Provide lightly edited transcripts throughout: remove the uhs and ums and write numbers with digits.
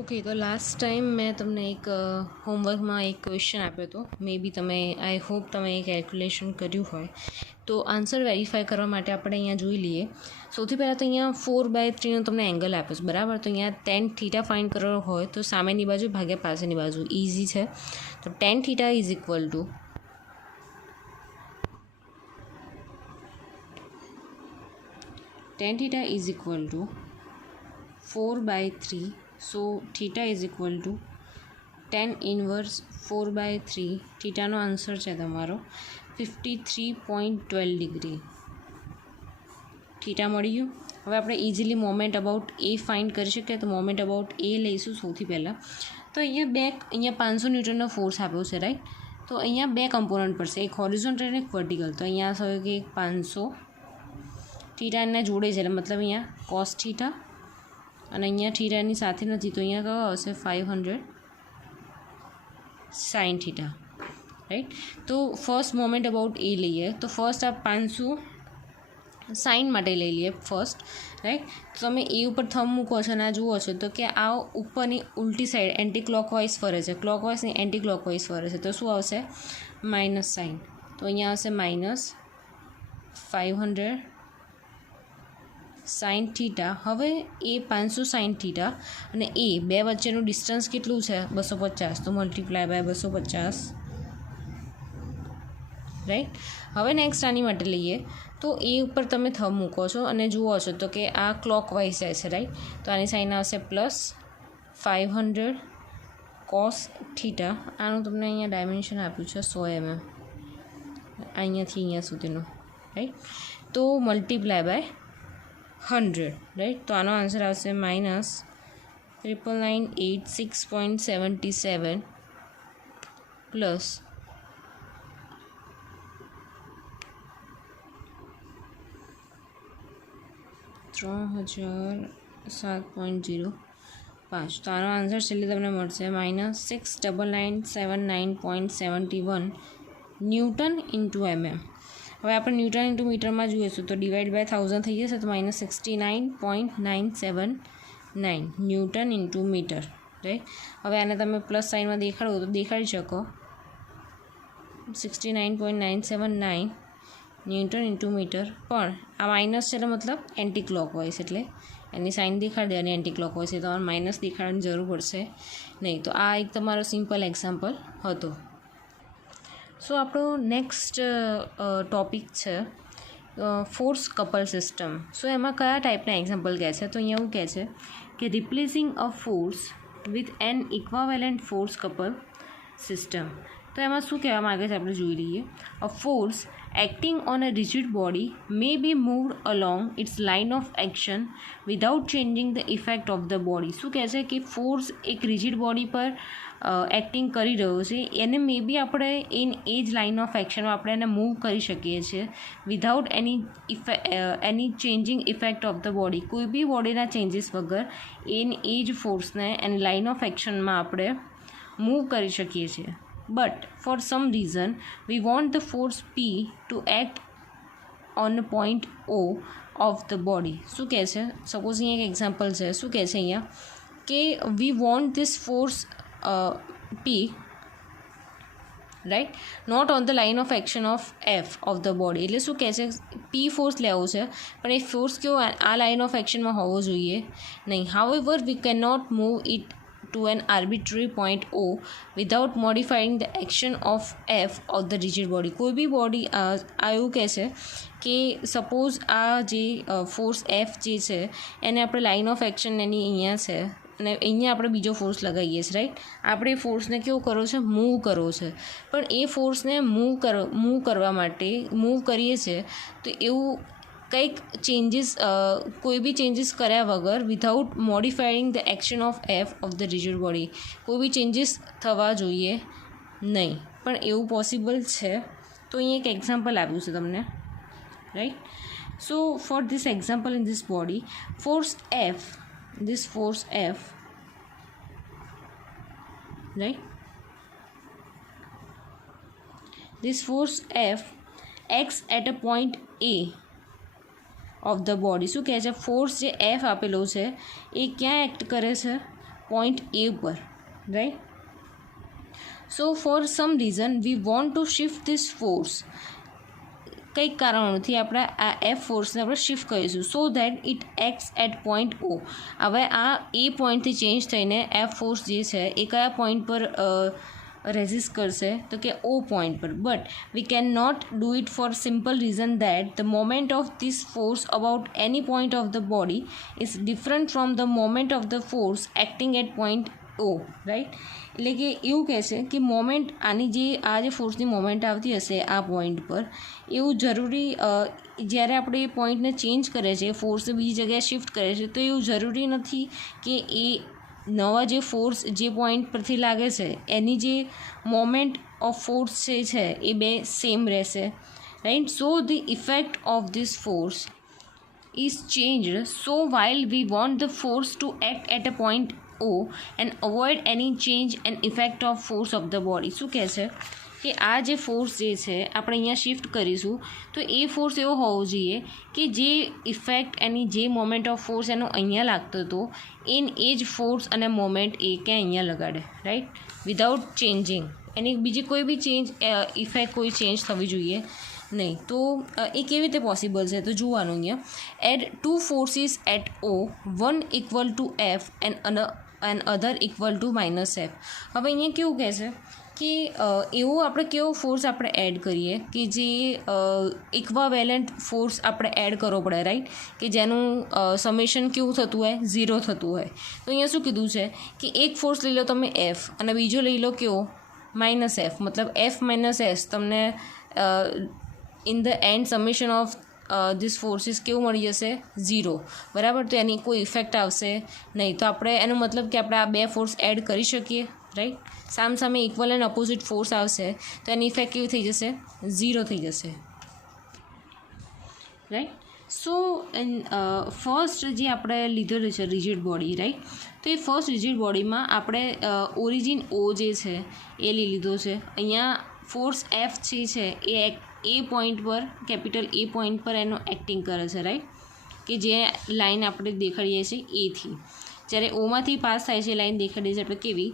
Okay, તો last time મેં તમને એક હોમવર્કમાં એક ક્વેશ્ચન આપ્યો હતો. મે બી તમે આઈ હોપ તમે એ કેલ્ક્યુલેશન કર્યું હોય. તો આન્સર વેરીફાઈ કરવા માટે આપણે અહીંયા જોઈ લઈએ. સૌથી પહેલાં તો અહીંયા 4/3નો તમને એંગલ આપ્યો છે, બરાબર. તો અહીંયા tan θ ફાઇન્ડ કરવો હોય તો સામેની બાજુ ભાગ્યા પાછળની બાજુ ઇઝી છે. તો tan θ is equal to tan θ is equal to 4/3. So theta is equal to tan inverse 4/3. થીટાનો આન્સર છે તમારો 53.12 ડિગ્રી. થીટા મળી ગયું. હવે આપણે easily moment about A find કરી શકીએ. તો મોમેન્ટ અબાઉટ એ લઈશું સૌથી પહેલાં. તો અહીંયા 500 ન્યૂટનનો ફોર્સ આપ્યો છે, રાઈટ. તો અહીંયા બે કમ્પોનન્ટ પડશે, એક હોરિઝોન્ટલ અને એક વર્ટિકલ. તો અહીંયા થયું કે 500 થીટા એના જોડે છે, એટલે મતલબ અહીંયા કોસ થીટા, અને અહીંયા થીટાની સાથે નથી, તો અહીંયા કયો આવશે 500 સાઇન થીટા, રાઈટ. તો ફર્સ્ટ મોમેન્ટ અબાઉટ એ લઈએ. તો ફર્સ્ટ આ 500 સાઇન માટે લઈ લઈએ ફર્સ્ટ, રાઈટ. તો તમે એ ઉપર થંબ મૂકો છો અને આ જુઓ છો તો કે આ ઉપરની ઉલટી સાઈડ એન્ટી ક્લોકવાઇઝ ફરે છે, ક્લોકવાઇઝ નહીં એન્ટી ક્લોકવાઇઝ ફરે છે. તો શું આવશે માઇનસ સાઇન. તો અહીંયા આવશે માઇનસ 500 સાઇન થીટા. હવે એ 500 સાઇન થીટા અને એ બે વચ્ચેનું ડિસ્ટન્સ કેટલું છે 250. તો મલ્ટીપ્લાય બાય 250, રાઈટ. હવે નેક્સ્ટ આની માટે લઈએ. તો એ ઉપર તમે થંબ મૂકો છો અને જુઓ છો તો કે આ ક્લોકવાઇઝ જાય છે, રાઈટ. તો આની સાઇન આવશે પ્લસ 500 કોસ થીટા. આનું તમને અહીંયા ડાયમેન્શન આપ્યું છે 100 mm, અહીંયાથી અહીંયા સુધીનું, રાઈટ. તો મલ્ટીપ્લાય બાય 100, રાઈટ. તો આનો આન્સર આવશે માઇનસ 9986.77 પ્લસ 3007.05. તો આનો આન્સર છેલ્લે તમને મળશે માઇનસ 6997.71 ન્યૂટન ઇન્ટુ mm. હવે આપણે ન્યૂટન ઇન્ટુ મીટરમાં જોઈશું તો ડિવાઈડ બાય 1000 થઈ જશે. તો minus 69.979 newton into meter, right. હવે આને તમે પ્લસ સાઇનમાં દેખાડો તો દેખાડી શકો 69.979 ન્યૂટન ઇન્ટુ મીટર. પણ આ માઇનસ છે એટલે મતલબ એન્ટી ક્લોકવાઇઝ, એટલે એની સાઇન દેખાડી દેવાની એન્ટી ક્લોકવાઇઝ. તો તમારે માઇનસ દેખાડવાની જરૂર પડશે નહીં. તો આ એક તમારો સિમ્પલ એક્ઝામ્પલ હતો. સો આપણો નેક્સ્ટ ટોપિક છે ફોર્સ કપલ સિસ્ટમ. સો એમાં કયા ટાઈપના એક્ઝામ્પલ કહે છે? તો અહીંયા એવું કહે છે કે replacing a force with an equivalent force couple system. તો એમાં શું કહેવા માગે છે આપણે જોઈ લઈએ. A force acting on a rigid body may be moved along its line of action without changing the effect of the body. શું કહે છે કે ફોર્સ એક રિજિડ બોડી પર એક્ટિંગ કરી રહ્યો છે, એને મે બી આપણે એ જ લાઇન ઓફ એક્શનમાં આપણે એને મૂવ કરી શકીએ છીએ without any changing effect of the body. કોઈ બી બોડીના ચેન્જીસ વગર એ જ ફોર્સને એની લાઇન ઓફ એક્શનમાં આપણે મૂવ કરી શકીએ છીએ. But for some reason we want the force P to act on a point O of the body. શું કહે છે? સપોઝ અહીંયા એક એક્ઝામ્પલ છે. શું કહે છે અહીંયા કે we want this force P, right, not on the line of action of F of the body. એટલે શું કહે છે P ફોર્સ લેવો છે પણ એ ફોર્સ કેવો આ લાઇન ઓફ એક્શનમાં હોવો જોઈએ નહીં. However we can not move it to an arbitrary point O without modifying the action of F of the rigid body. કોઈ બી બોડી આ એવું કહે છે કે સપોઝ આ જે ફોર્સ F જે છે એને આપણે લાઇન ઓફ એક્શન એની અહીંયા છે અને અહીંયા આપણે બીજો ફોર્સ લગાવીએ છીએ, રાઈટ. આપણે એ ફોર્સને કેવું કરવો છે? મૂવ કરવો છે. પણ એ ફોર્સને મૂવ કરવા માટે મૂવ કરીએ છીએ તો એવું કંઈક ચેન્જીસ કોઈ બી ચેન્જીસ કર્યા વગર without modifying the action of F of the rigid body, કોઈ બી ચેન્જીસ થવા જોઈએ નહીં. પણ એવું પોસિબલ છે. તો અહીંયા એક એક્ઝામ્પલ આપ્યું છે તમને, right. So for this example in this body force F, right, this force F x at a point A of the body. શું કહે છે? ફોર્સ જે એફ આપેલો છે એ ક્યાં એક્ટ કરે છે? પોઈન્ટ એ પર, right. So for some reason we want to shift this force, કંઈક કારણોથી આપણે આ એફ ફોર્સને આપણે શિફ્ટ કરીશું so that it acts at point O. હવે આ એ પોઈન્ટથી ચેન્જ થઈને એફ ફોર્સ જે છે એ કયા પોઈન્ટ પર રેઝિસ્ટ કરશે, તો કે ઓ પોઈન્ટ પર. But we can not do it for simple reason that the moment of this force about any point of the body is different from the moment of the force acting at point O, right. એટલે કે એવું કહે છે કે moment આની જે આ જે ફોર્સની મોમેન્ટ આવતી હશે આ પોઈન્ટ પર, એવું જરૂરી જ્યારે આપણે એ પોઈન્ટને ચેન્જ કરે છે, ફોર્સને બીજી જગ્યાએ શિફ્ટ કરે છે, તો એવું જરૂરી નથી કે એ નવા જે ફોર્સ જે પોઈન્ટ પરથી લાગે છે એની જે મોમેન્ટ ઓફ ફોર્સ જે છે એ બે સેમ રહેશે, right. So the effect of this force is changed, so while we want the force to act at a point O and avoid any change and effect of force of the body. શું કહે છે કે આ જે force જે છે આપણે અહીંયા શિફ્ટ કરીશું તો એ ફોર્સ એવો હોવો જોઈએ કે જે ઇફેક્ટ એની જે મોમેન્ટ ઓફ ફોર્સ એનો અહીંયા લાગતો હતો એ જ ફોર્સ અને મોમેન્ટ એ કે અહીંયા લગાડે, રાઈટ, વિધાઉટ ચેન્જિંગ. એની બીજી કોઈ બી ચેન્જ ઇફેક્ટ કોઈ ચેન્જ થવી જોઈએ નહીં. તો એ કેવી રીતે પોસિબલ છે તો જોવાનું અહીંયા. Add two forces at O, one equal to F and other equal to minus F. હવે અહીંયા કેવું કહે છે કે એવો આપણે કેવો ફોર્સ આપણે એડ કરીએ કે જે ઇક્વાવેલન્ટ ફોર્સ આપણે એડ કરવો પડે, રાઈટ, કે જેનું સમેશન કેવું થતું હોય, 0 થતું હોય. તો અહીંયા શું કીધું છે કે એક ફોર્સ લઈ લો તમે એફ અને બીજો લઈ લો કેવો માઇનસ એફ, મતલબ એફ માઇનસ એસ તમને in the and summation of this forces કેવું મળી જશે 0, બરાબર. તો એની કોઈ ઇફેક્ટ આવશે નહીં. તો આપણે એનો મતલબ કે આપણે આ બે ફોર્સ એડ કરી શકીએ, રાઈટ. સામે ઇક્વલ એન્ડ અપોઝિટ ફોર્સ આવશે તો એની ઇફેક્ટ કેવી થઈ જશે, 0 થઈ જશે, રાઈટ. સો ફર્સ્ટ જે આપણે લીધેલું છે રિજિડ બોડી, રાઈટ. તો એ ફર્સ્ટ રિજિડ બોડીમાં આપણે ઓરિજિન ઓ જે છે એ લઈ લીધો છે. અહીંયા ફોર્સ એફ જે છે એ પોઈન્ટ પર, કેપિટલ એ પોઈન્ટ પર એનો એક્ટિંગ કરે છે, રાઈટ, કે જે લાઈન આપણે દેખાડીએ છીએ એથી. જ્યારે ઓમાંથી પાસ થાય છે લાઈન દેખાડીએ છીએ આપણે કેવી,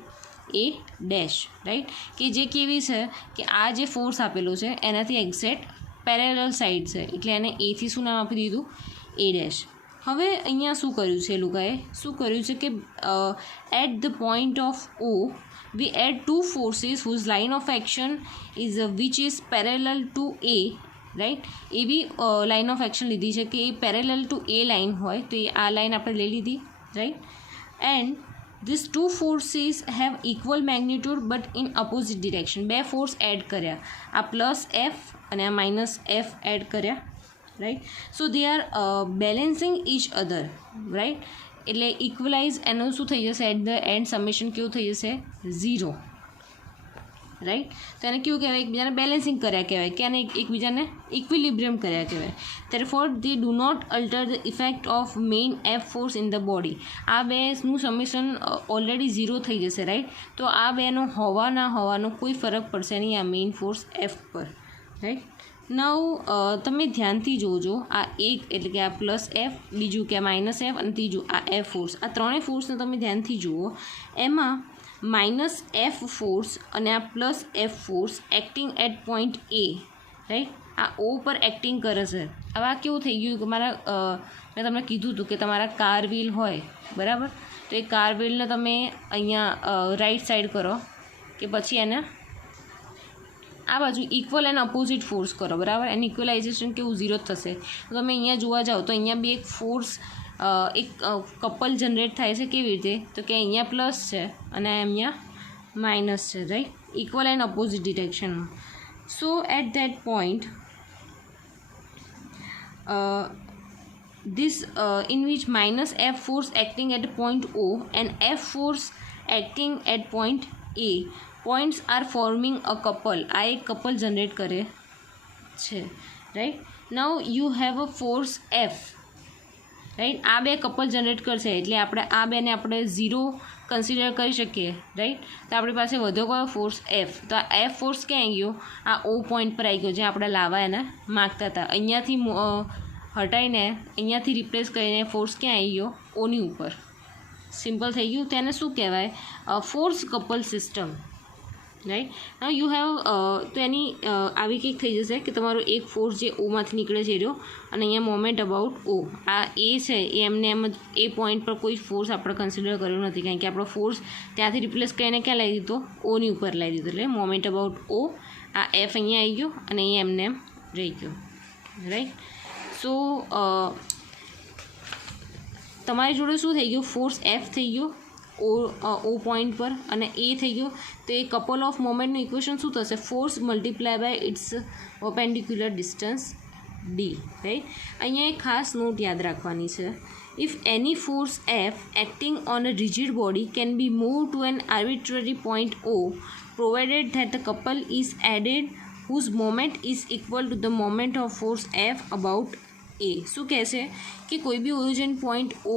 એ ડેશ, રાઈટ, કે જે કેવી છે કે આ જે ફોર્સ આપેલો છે એનાથી એક્ઝેક્ટ પેરેલલ સાઈડ છે એટલે એને એથી શું નામ આપી દીધું, એ ડેશ. હવે અહીંયા શું કર્યું છે એ લોકોએ, શું કર્યું છે કે at the point of O we add two forces whose line of action is which is parallel to A, right. A B line of action લીધી છે કે એ પેરેલલ ટુ એ લાઇન હોય તો એ આ લાઇન આપણે લઈ લીધી, right. And this two forces have equal magnitude but in opposite direction. બે ફોર્સ એડ કર્યા, આ પ્લસ એફ અને આ માઇનસ એફ એડ કર્યા, right. So they are balancing each other, right. એટલે ઇક્વલાઇઝ એનું શું થઈ જશે, એટ ધ એન્ડ સમેશન કેવું થઈ જશે, 0, રાઈટ. તો એને કેવું કહેવાય, એકબીજાને બેલેન્સિંગ કર્યા કહેવાય, કે એને એકબીજાને ઇક્વિલિબ્રિયમ કર્યા કહેવાય. Therefore they do not alter the effect of main F force in the body. આ બેનું સમેશન ઓલરેડી 0 થઈ જશે, રાઈટ. તો આ બેનો હોવા ના હોવાનો કોઈ ફરક પડશે નહીં આ મેઇન ફોર્સ એફ પર, રાઈટ. નવ તમે ધ્યાનથી જોજો, આ એક એટલે કે આ પ્લસ એફ, બીજું કે આ માઇનસ એફ અને ત્રીજું આ એફ ફોર્સ, આ ત્રણેય ફોર્સને તમે ધ્યાનથી જુઓ. એમાં માઇનસ એફ ફોર્સ અને આ plus F force acting at point A, right, આ ઓ પર એક્ટિંગ કરે છે. હવે આ કેવું થઈ ગયું કે મેં તમને કીધું હતું કે તમારા કાર વ્હીલ હોય, બરાબર, તો એ કાર વ્હીલને તમે અહીંયા રાઈટ સાઈડ કરો કે પછી એને આ બાજુ ઇક્વલ એન્ડ અપોઝિટ ફોર્સ કરો, બરાબર. એનું ઇક્વલાઇઝેશન કેવું 0 જ થશે. તો તમે અહીંયા જોવા જાઓ તો અહીંયા બી એક ફોર્સ એક કપલ જનરેટ થાય છે. કેવી રીતે, તો કે અહીંયા પ્લસ છે અને અહીંયા માઇનસ છે, રાઈટ, ઇક્વલ એન્ડ અપોઝિટ ડિરેક્શનમાં. So at that point this in which minus f force acting at point O and f force acting at point A points are forming a couple. આ એક couple generate કરે છે, right. Now you have a force F, right. આ બે couple generate કરશે એટલે આપણે આ બેને આપણે 0 કન્સિડર કરી શકીએ, રાઈટ. તો આપણી પાસે વધ્યો કયો ફોર્સ એફ. તો આ એફ ફોર્સ ક્યાં આવી ગયો, આ ઓ પોઈન્ટ પર આવી ગયો, જે આપણે લાવવા એને માગતા હતા. અહીંયાથી હટાવીને અહીંયાથી રિપ્લેસ કરીને ફોર્સ ક્યાં આવી ગયો, ઓની ઉપર, સિમ્પલ થઈ ગયું. તેને શું કહેવાય? Force couple system, right. હવે યુ હેવ તો એની આવી કંઈક થઈ જશે કે તમારો એક ફોર્સ જે ઓમાંથી નીકળે છે રહ્યો અને અહીંયા મોમેન્ટ અબાઉટ ઓ, આ એ છે એ એમને એમ જ એ પોઈન્ટ પર કોઈ ફોર્સ આપણે કન્સિડર કર્યો નથી, કારણ કે આપણો ફોર્સ ત્યાંથી રિપ્લેસ કરીને ક્યાં લાવી દીધો? ઓની ઉપર લાવી દીધો. એટલે મોમેન્ટ અબાઉટ ઓ, આ એફ અહીંયા આવી ગયો અને અહીંયા એમને એમ રહી ગયો, રાઈટ. સો તમારી જોડે શું થઈ ગયું? ફોર્સ એફ થઈ ગયો ઓ પોઈન્ટ પર અને એ થઈ ગયો. તો એ કપલ ઓફ મોમેન્ટનું ઇક્વેશન શું થશે? Force multiply by its perpendicular distance D, right. અહીંયા એક ખાસ નોટ યાદ રાખવાની છે. If any force F acting on a rigid body can be move to an arbitrary point O provided that the couple is added whose moment is equal to the moment of force F about A. શું કહેશે કે કોઈ બી origin point ઓ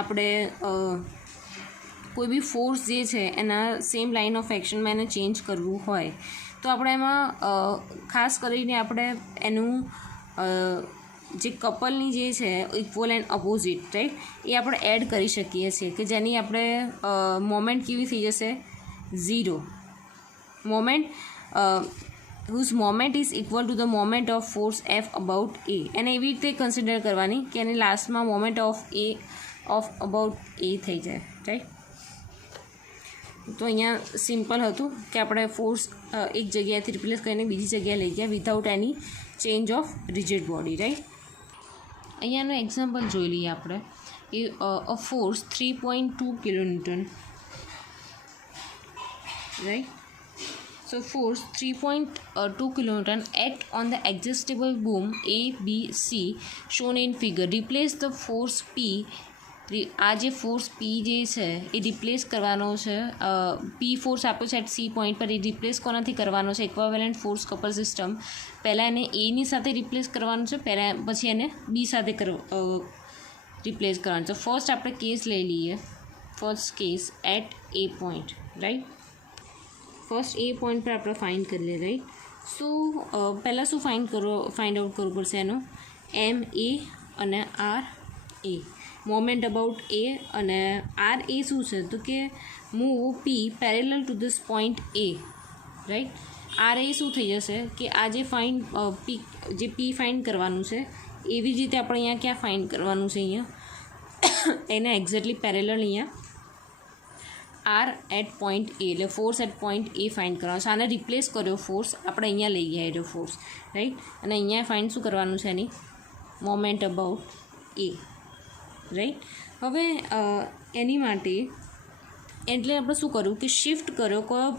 આપણે કોઈ બી force જે છે એના same line of એક્શનમાં એને ચેન્જ કરવું હોય તો આપણે એમાં ખાસ કરીને આપણે એનું જે કપલની જે છે ઇક્વલ એન્ડ અપોઝિટ, રાઈટ, એ આપણે એડ કરી શકીએ છીએ કે જેની આપણે મોમેન્ટ કેવી થઈ જશે? 0 moment whose moment is equal to the moment of force F about A. એને એવી રીતે કન્સિડર કરવાની કે એની લાસ્ટમાં મોમેન્ટ ઓફ અબાઉટ એ થઈ જાય, રાઈટ. તો અહીંયા સિમ્પલ હતું કે આપણે ફોર્સ એક જગ્યાએથી રિપ્લેસ કરીને બીજી જગ્યાએ લઈ ગયા without any change of rigid body, right. અહીંયાનું એક્ઝામ્પલ જોઈ લઈએ આપણે. અ ફોર્સ 3.2 kilonewton, રાઈટ. So force 3.2 kilonewton act on the adjustable boom A, B, C shown in figure. Replace the force P. આ જે ફોર્સ પી જે છે એ રિપ્લેસ કરવાનો છે. પી ફોર્સ આપ્યો છે એટ સી પોઈન્ટ પર, એ રિપ્લેસ કોનાથી કરવાનો છે? Equivalent force couple system. પહેલાં એને એની સાથે રિપ્લેસ કરવાનું છે, પછી એને બી સાથે રિપ્લેસ કરવાનું છે. ફર્સ્ટ આપણે કેસ લઈ લઈએ. First case at A point, right. First A point પર આપણે ફાઇન્ડ કરી લઈએ, રાઈટ. સો પહેલાં શું ફાઇન્ડ આઉટ કરવું પડશે? એનું એમ એ અને R A, moment about A અને આર એ શું છે? તો કે move P parallel to this point A, right. R A શું થઈ જશે કે આ જે પી ફાઇન્ડ કરવાનું છે એવી જ રીતે આપણે અહીંયા ક્યાં ફાઇન્ડ કરવાનું છે? અહીંયા એના એક્ઝેક્ટલી પેરેલલ અહીંયા આર એટ પોઈન્ટ એ, એટલે force at point A find કરવાનો છે. આને રિપ્લેસ કર્યો ફોર્સ, આપણે અહીંયા લઈ ગયા એનો ફોર્સ, રાઈટ. અને અહીંયા ફાઇન્ડ શું કરવાનું છે? એની મોમેન્ટ અબાઉટ એ, રાઈટ. હવે એની માટે એટલે આપણે શું કર્યું કે શિફ્ટ કર્યો કયો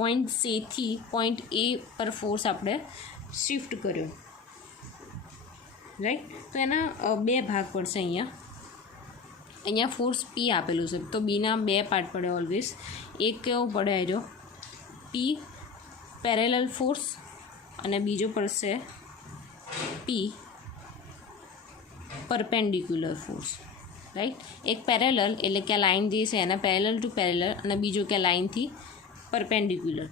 પોઈન્ટ સીથી પોઈન્ટ એ પર ફોર્સ આપણે શિફ્ટ કર્યો, રાઈટ. તો એના બે ભાગ પડશે. અહીંયા ફોર્સ પી આપેલું છે તો બીના બે પાર્ટ પડે ઓલવેઝ. એક કેવો પડે આવ્યો પી પેરેલલ ફોર્સ અને બીજો પડશે પી પરપેન્ડિક્યુલર ફોર્સ, રાઈટ. એક પેરેલલ એટલે કે આ લાઇન જે છે એના પેરેલલ ટુ પેરેલલ અને બીજો કે લાઇનથી પરપેન્ડિક્યુલર,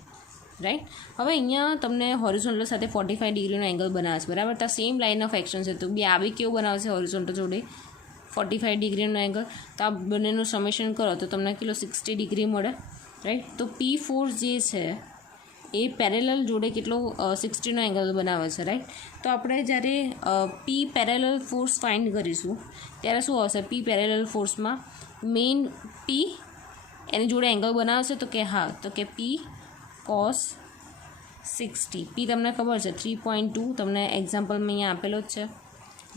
રાઈટ. હવે અહીંયા તમને હોરિઝોન્ટલ સાથે 45 ડિગ્રીનો એંગલ બનાવે છે, બરાબર. તો સેમ લાઇન ઓફ એક્શન છે તો બી આ બી કેવું બનાવશે? હોરિઝોન્ટલ જોડે 45 ડિગ્રીનો એંગલ. તો આ બંનેનું સમેશન કરો તો તમને કેટલો 60 ડિગ્રી મળે, રાઈટ. તો પી ફોર્સ જે છે એ પેરેલલ જોડે કેટલો 60નો એંગલ બનાવે છે, રાઈટ. તો આપણે જ્યારે પી પેરેલલ ફોર્સ ફાઇન્ડ કરીશું ત્યારે શું આવશે? પી પેરેલલ ફોર્સમાં મેઇન પી એની જોડે એંગલ બનાવશે તો કે હા, તો કે પી કોસ 60. પી તમને ખબર છે 3.2, તમને એક્ઝામ્પલમાં અહીંયા આપેલો જ છે,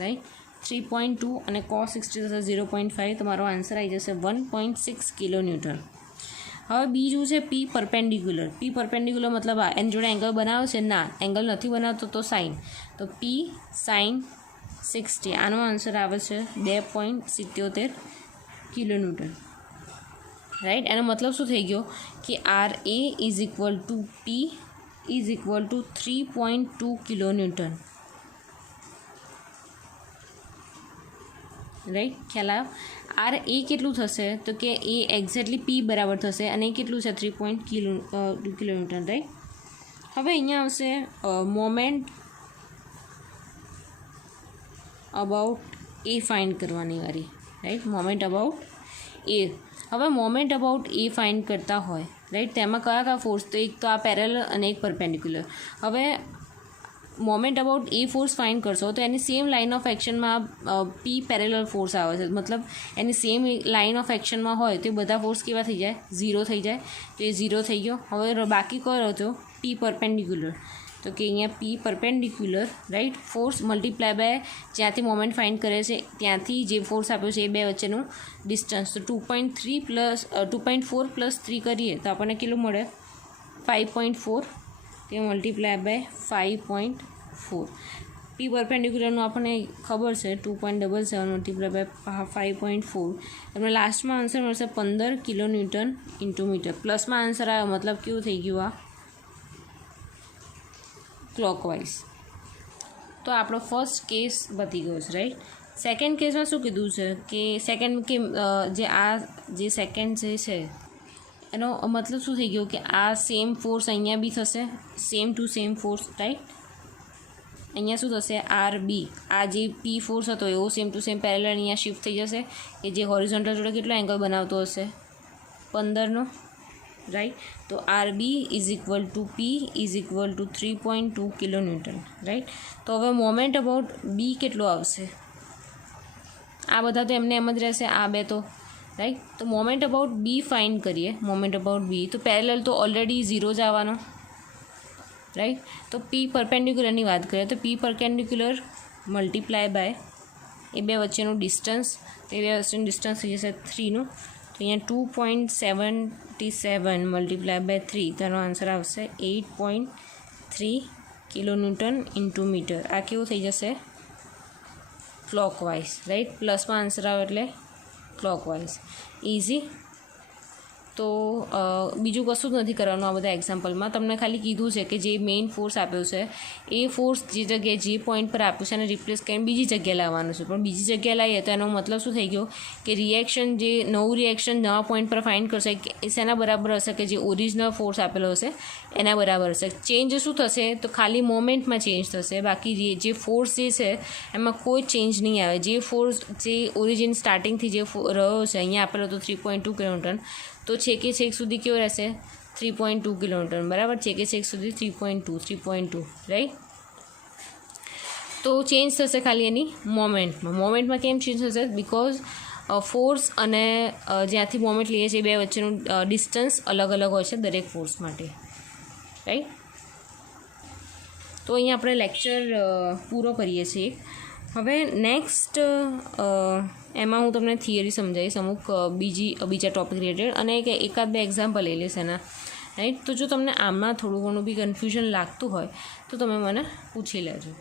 રાઈટ. 3.2 અને cos 60 થશે 0.5. તમારો આન્સર આવી જશે 1.6 કિલોન્યુટન. હવે બીજું છે પી પરપેન્ડિક્યુલર. પી પરપેન્ડિક્યુલર મતલબ આ એની જોડે એંગલ બનાવે છે? ના, એંગલ નથી બનાવતો તો સાઇન. તો પી સાઇન 60. આનો આન્સર આવે છે 2.77 કિલોન્યુટન, રાઈટ. એનો મતલબ શું થઈ ગયો કે R A is equal to P is equal to 3.2 kilonewton, right. ખ્યાલ આવ્યો? આર એ કેટલું થશે? તો કે એ એક્ઝેક્ટલી પી બરાબર થશે અને એ કેટલું છે? 3.2 કિલોન્યુટન, રાઈટ. હવે અહીંયા આવશે મોમેન્ટ અબાઉટ એ ફાઇન્ડ કરવાની વારી, રાઈટ. મોમેન્ટ અબાઉટ એ. હવે મોમેન્ટ અબાઉટ એ ફાઇન્ડ કરતા હોય રાઈટ, તેમાં કયા કયા ફોર્સ, તો એક તો આ પેરેલલ અને એક પરપેન્ડિક્યુલર. હવે moment about A force find કરશો તો એની સેમ લાઇન ઓફ એક્શનમાં પી પેરેલલ ફોર્સ આવે છે, મતલબ એની સેમ લાઇન ઓફ એક્શનમાં હોય તો એ બધા ફોર્સ કેવા થઈ જાય, 0 થઈ જાય. તો એ 0 થઈ ગયો. હવે બાકી કયો હતો, પી પરપેન્ડિક્યુલર. તો કે અહીંયા P perpendicular right force multiply by જ્યાંથી મોમેન્ટ ફાઇન્ડ કરે છે ત્યાંથી જે ફોર્સ આપ્યો છે એ બે વચ્ચેનું ડિસ્ટન્સ. તો 2.4 પ્લસ 3 કરીએ તો આપણને કેટલું મળે, 5.4. તે મલ્ટીપ્લાય બાય 5.4. પી પરપેન્ડિક્યુલરનું આપણને ખબર છે 2.77 મલ્ટીપ્લાય બાય 5.4. તમને લાસ્ટમાં આન્સર મળશે 15 કિલોન્યુટન ઇન્ટુ મીટર. પ્લસમાં આન્સર આવ્યો મતલબ કેવું થઈ ગયું, આ ક્લોકવાઇઝ. તો આપણો ફર્સ્ટ કેસ પતી ગયો છે રાઈટ. સેકન્ડ કેસમાં શું કીધું છે કે જે સેકન્ડ જે છે એનો મતલબ શું થઈ ગયો કે આ સેમ ફોર્સ અહીંયા બી થશે, same to same force right. અહીંયા શું થશે, આર બી, આ જે પી ફોર્સ હતો એવો સેમ ટુ સેમ પેરેલલ અહીંયા શિફ્ટ થઈ જશે કે જે હોરિઝોન્ટલ જોડે કેટલો એંગલ બનાવતો હશે, 15નો રાઈટ. તો R B is equal to P is equal to 3.2 kilonewton right. તો હવે મોમેન્ટ અબાઉટ બી કેટલો આવશે, આ બધા તો એમને એમ જ રહેશે, આ બે તો રાઈટ. તો મોમેન્ટ અબાઉટ બી ફાઇન્ડ કરીએ. મોમેન્ટ અબાઉટ બી તો પેરેલલ તો ઓલરેડી 0 જ આવવાનો રાઈટ. તો પી પરપેન્ડિક્યુલરની વાત કરીએ તો પી પરપેન્ડિક્યુલર મલ્ટીપ્લાય બાય એ બે વચ્ચેનું ડિસ્ટન્સ, તો એ બે વચ્ચેનું ડિસ્ટન્સ થઈ જશે 3નું. તો અહીંયા 2.77 મલ્ટીપ્લાય બાય 3, તેનો આન્સર આવશે 8.3 કિલોન્યુટન ઇન્ટુ મીટર. આ કેવું થઈ જશે, ક્લોકવાઇઝ રાઈટ. પ્લસમાં આન્સર આવે એટલે ક્લોકવાઇઝ. ઇઝી. તો બીજું કશું જ નથી કરવાનું આ બધા એક્ઝામ્પલમાં. તમને ખાલી કીધું છે કે જે મેઇન ફોર્સ આપ્યો છે એ ફોર્સ જે જગ્યાએ જે પોઈન્ટ પર આપ્યું છે એને રિપ્લેસ કરીને બીજી જગ્યાએ લાવવાનું છે. પણ બીજી જગ્યાએ લાવીએ તો એનો મતલબ શું થઈ ગયો કે રિએક્શન, જે નવું રિએક્શન નવા પોઈન્ટ પર ફાઇન્ડ કરશે એ શેના બરાબર હશે, કે જે ઓરિજિનલ ફોર્સ આપેલો હશે એના બરાબર હશે. ચેન્જ શું થશે તો ખાલી મોમેન્ટમાં ચેન્જ થશે, બાકી જે ફોર્સ જે છે એમાં કોઈ ચેન્જ નહીં આવે. જે ફોર્સ જે ઓરિજિન સ્ટાર્ટિંગથી જે રહ્યો છે અહીંયા આપેલો હતો 3.2 કિલોન્યુટન, તો છેક સુધી કેવો રહેશે 3.2 કિલોમીટર બરાબર. છેક સુધી 3.2 રાઈટ. તો ચેન્જ થશે ખાલી એની મોમેન્ટમાં કેમ ચેન્જ થશે, બિકોઝ ફોર્સ અને જ્યાંથી મોમેન્ટ લઈએ છીએ બે વચ્ચેનું ડિસ્ટન્સ અલગ અલગ હોય છે દરેક ફોર્સ માટે રાઈટ. તો અહીંયા આપણે લેક્ચર પૂરો કરીએ છીએ. હવે નેક્સ્ટ એમાં હું તમને થિયરી સમજાવીશ અમુક બીજા ટોપિક રિલેટેડ, અને એકાદ બે એક્ઝામ્પલ લઈ લઈશ એના રાઈટ. તો જો તમને આમાં થોડું ઘણું બી કન્ફ્યુઝન લાગતું હોય તો તમે મને પૂછી લેજો.